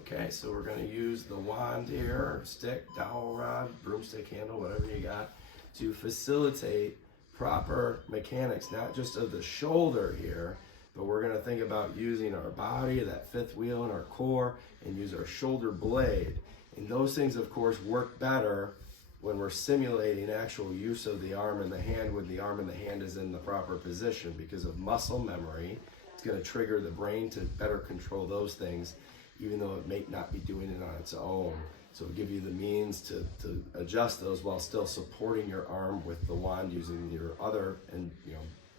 Okay, so we're going to use the wand here, stick, dowel rod, broomstick handle, whatever you got, to facilitate proper mechanics, not just of the shoulder here, but we're going to think about using our body, that fifth wheel in our core, and use our shoulder blade. And those things, of course, work better when we're simulating actual use of the arm and the hand when the arm and the hand is in the proper position because of muscle memory. It's going to trigger the brain to better control those things, even though it may not be doing it on its own. So it'll give you the means to adjust those while still supporting your arm with the wand using your other and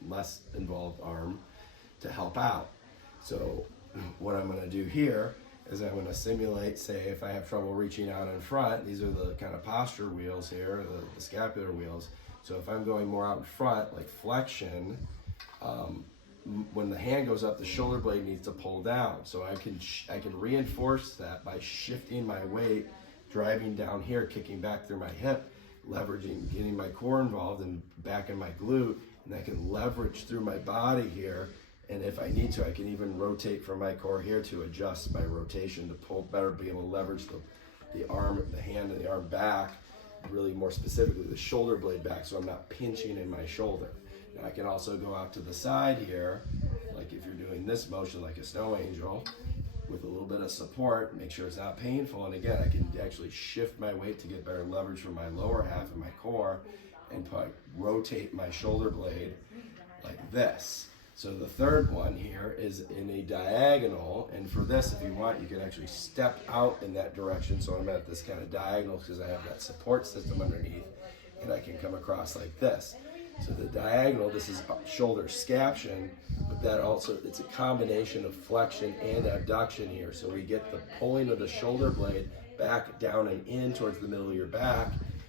less involved arm to help out. So what I'm going to do here is I'm going to simulate, say if I have trouble reaching out in front, these are the kind of posture wheels here, the scapular wheels. So if I'm going more out in front, like flexion, when the hand goes up, the shoulder blade needs to pull down. So I can reinforce that by shifting my weight, driving down here, kicking back through my hip, leveraging, getting my core involved and back in my glute, and I can leverage through my body here. And if I need to, I can even rotate from my core here to adjust my rotation to pull better, be able to leverage the arm, the hand and the arm back, really more specifically the shoulder blade back so I'm not pinching in my shoulder. Now I can also go out to the side here, like if you're doing this motion like a snow angel, with a little bit of support, make sure it's not painful. And again, I can actually shift my weight to get better leverage from my lower half of my core and rotate my shoulder blade like this. So the third one here is in a diagonal, and for this, if you want, you can actually step out in that direction. So I'm at this kind of diagonal because I have that support system underneath, and I can come across like this. So the diagonal, this is shoulder scaption, but that also, it's a combination of flexion and abduction here. So we get the pulling of the shoulder blade back down and in towards the middle of your back,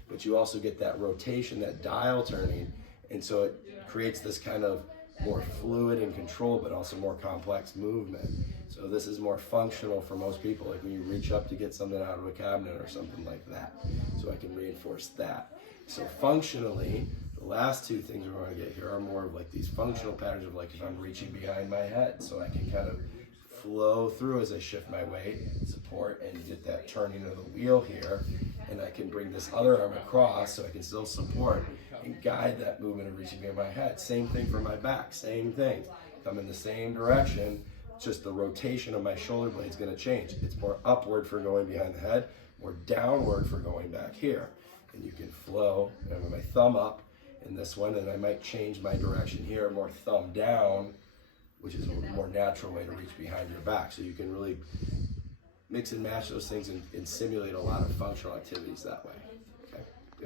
but you also get that rotation, that dial turning, and so it creates this kind of more fluid and controlled, but also more complex movement. So this is more functional for most people, like when you reach up to get something out of a cabinet or something like that. So I can reinforce that. So functionally, the last two things we're going to get here are more of like these functional patterns of like if I'm reaching behind my head, so I can kind of flow through as I shift my weight, support, and get that turning of the wheel here. And I can bring this other arm across so I can still support and guide that movement of reaching behind my head. Same thing for my back, same thing. Come in the same direction, just the rotation of my shoulder blade is going to change. It's more upward for going behind the head, more downward for going back here. And you can flow, and with my thumb up in this one, and I might change my direction here, more thumb down, which is a more natural way to reach behind your back. So you can really mix and match those things and simulate a lot of functional activities that way. Okay.